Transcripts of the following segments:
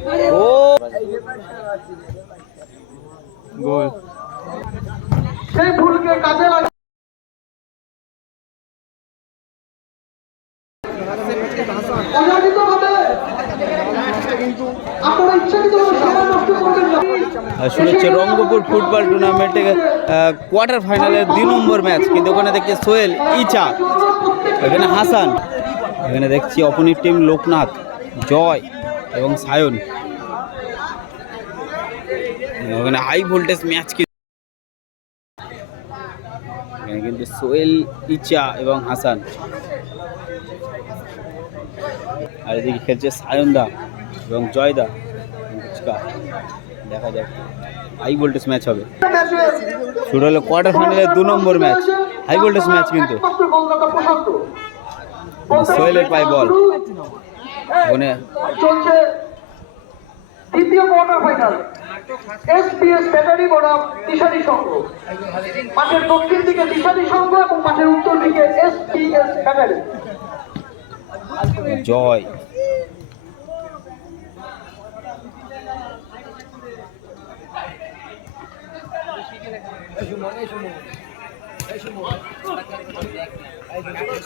ও গোল শুনেছি রঙ্গপুর ফুটবল টুর্নামেন্টে কোয়ার্টার ফাইনালের দুই নম্বর ম্যাচ কিন্তু ওখানে দেখছি সোহেল ইচা এখানে হাসান, এখানে দেখছি অপোনির টিম লোকনাথ, জয়। এবং সায়ন। ওখানে হাই ভোল্টেজ ম্যাচ কিন্তু সোহেল, ইচা এবং হাসান। আর এদিকে খেলছে সায়নদা এবং জয়দা। ফুচকা। দেখা যাক হাই ভোল্টেজ ম্যাচ হবে। শুরু হলো কোয়ার্টার ফাইনালের দু নম্বর ম্যাচ হাই ভোল্টেজ ম্যাচ কিন্তু। সোহেলের পায়ে বল ওখানে চলছে দ্বিতীয় কোয়ার্টার ফাইনাল। এসপিএস ব্যাটারি বনাম দিশারি সংঘ। মাঠের দক্ষিণ দিকে দিশারি সংঘ এবং মাঠের উত্তর দিকে এসপিএস ব্যাটারি। জয়।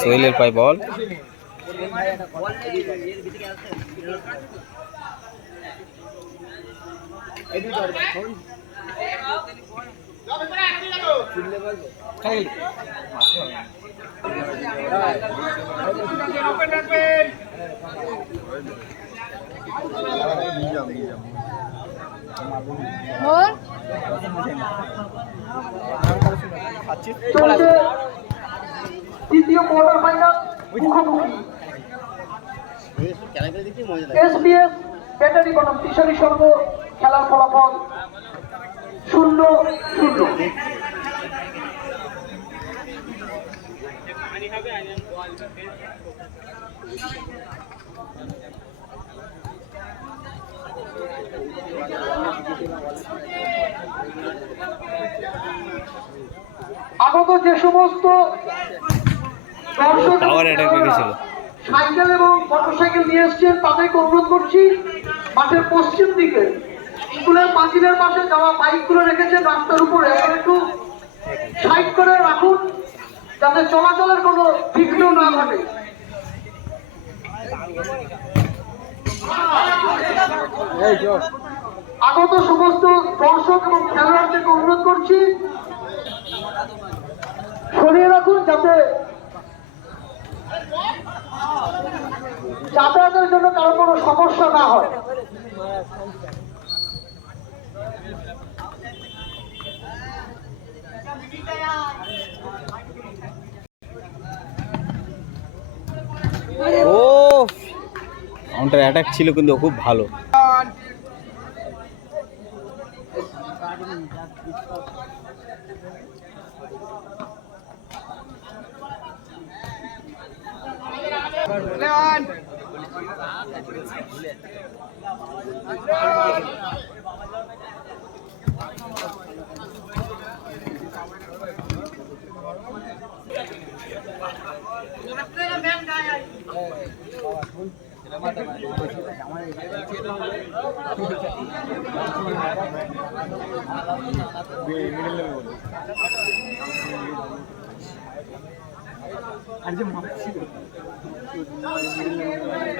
সোহেলের পায়ে বল। চলছে দ্বিতীয় কোয়ার্টার ফাইনাল মুখোমুখি এসবিএস ব্যাটারি বনাম সংঘ খেলার ফলাফল শূন্য শূন্য। আগত যে সমস্ত দর্শক সাইকেল এবং মোটরসাইকেল নিয়ে এসছেন, তাদেরকে অনুরোধ করছি মাঠের পশ্চিম দিকে, স্কুলের পাঁচিলের পাশে যাওয়া বাইকগুলো রেখেছেন, রাস্তার উপরে এখন একটু সাইড করে রাখুন, যাতে চলাচলের কোনো বিঘ্ন না ঘটে। আগত সমস্ত দর্শক এবং খেলোয়াড়দেরকে অনুরোধ করছি, সরিয়ে রাখুন যাতে যাতায়াতের জন্য কারও কোনো সমস্যা না হয়। কাউন্টার অ্যাটাক ছিল কিন্তু খুব ভালো। આજે માસી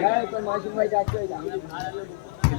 જાય તો માસી માં જાતે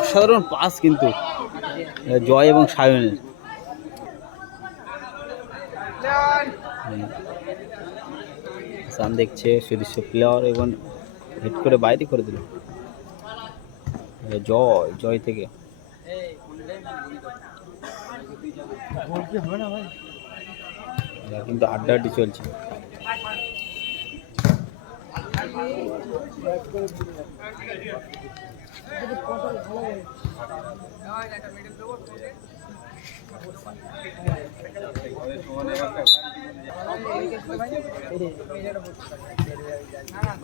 অসাধারণ পাস কিন্তু জয় এবং সায়নের। সান দেখছে সুদৃশ্য প্লেয়ার এবং হেড করে বাইরে করে দিল। জয় জয় থেকে। কিন্তু আড্ডাআড্ডি চলছে।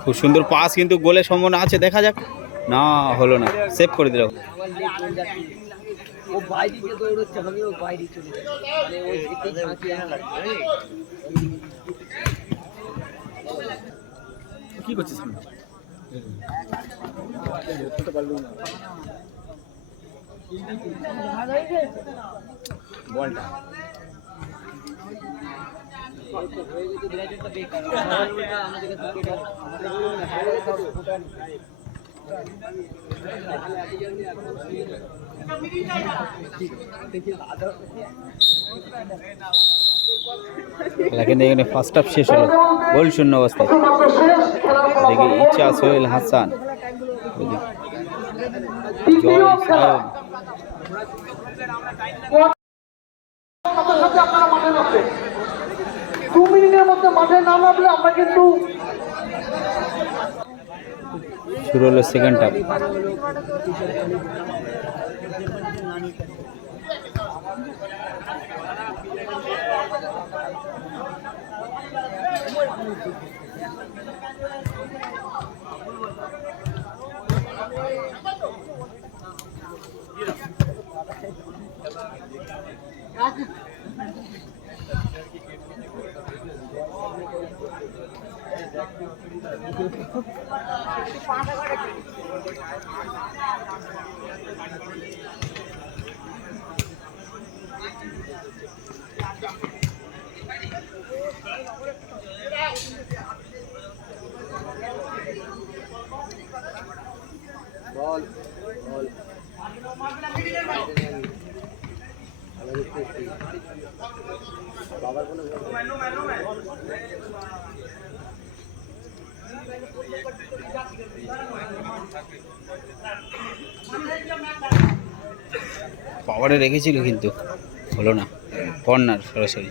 খুব সুন্দর পাস কিন্তু গোলের সম্ভাবনা আছে, দেখা যাক। না, হলো না। সেভ করে দিল। কি করছিস? বলটা আমাদের কাছে খেলা কিন্তু এখানে ফার্স্ট হাফ শেষ হলো গোল শূন্য অবস্থায় প্রথমার্ধ শেষ খেলার ফলাফল দেখি ইচ্ছা সোহেল হাসান ওদিকে জয় সায়ন সাথে সাথে দু মিনিটের মধ্যে মাঠে না নামলে আমরা কিন্তু শুরু হলো সেকেন্ড হাফ পাওয়ারে রেখেছিল কিন্তু হলো না কর্নার সরাসরি।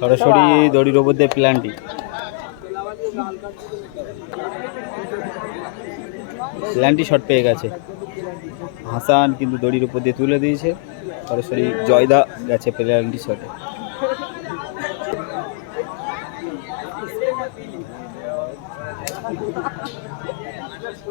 সরাসরি দড়ির ওপর দিয়ে প্ল্যানটি। প্ল্যানটি শট পেয়ে গেছে। হাসান কিন্তু দড়ির উপর দিয়ে তুলে দিয়েছে। সরাসরি জয়দা গেছে প্ল্যানটি শটে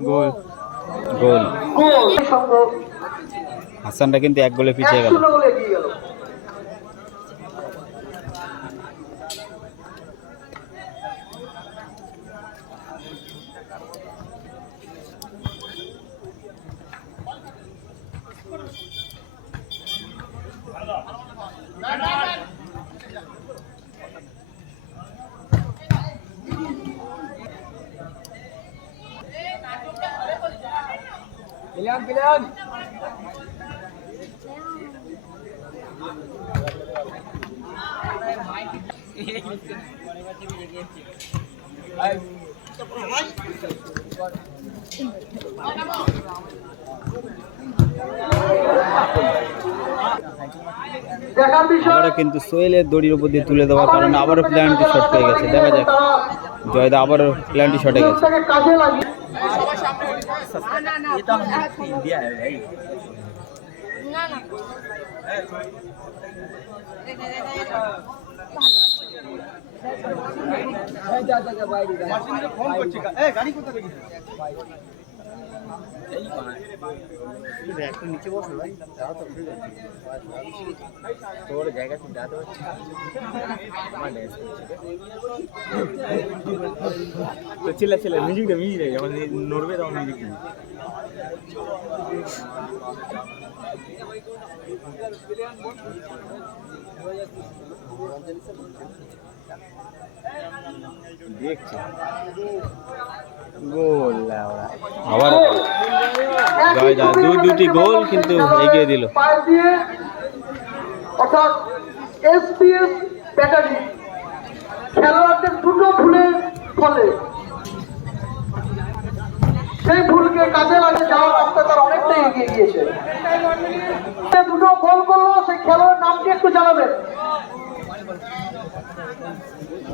গোল গোল। গোল। হাসানটা কিন্তু এক গোলে পিছিয়ে গেল। আবারও কিন্তু সোহেলের দড়ির উপর দিয়ে তুলে দেওয়ার কারণে আবারও প্ল্যানটি শর্ট হয়ে গেছে। দেখা যাক। জয়দা আবারও প্ল্যানটি শর্টে গেছে। सस्ता ये तो हम इंडिया है भाई ना ना ফোন করছি গাড়ি কোথায় নিয়মটাকে কাজে লাগিয়ে না না তো। চিল্লা চিল্লা মিউজিক দে মিউজিক দে। যখন নড়বে তখন মিউজিক গোল কিন্তু এগিয়ে দিল। খেলোয়াড়দের দুটো ভুলের ফলে। সেই ভুলকে কাজে লাগে যাওয়ার রাস্তা তার অনেকটাই এগিয়ে গিয়েছে। দুটো গোল করল, সেই খেলোয়াড়ের নামটি একটু জানাবেন।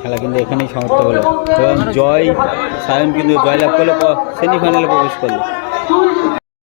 খেলা কিন্তু এখানেই সমাপ্ত হলো। জয় সায়ন কিন্তু জয়লাভ করল সেমিফাইনালে প্রবেশ করল।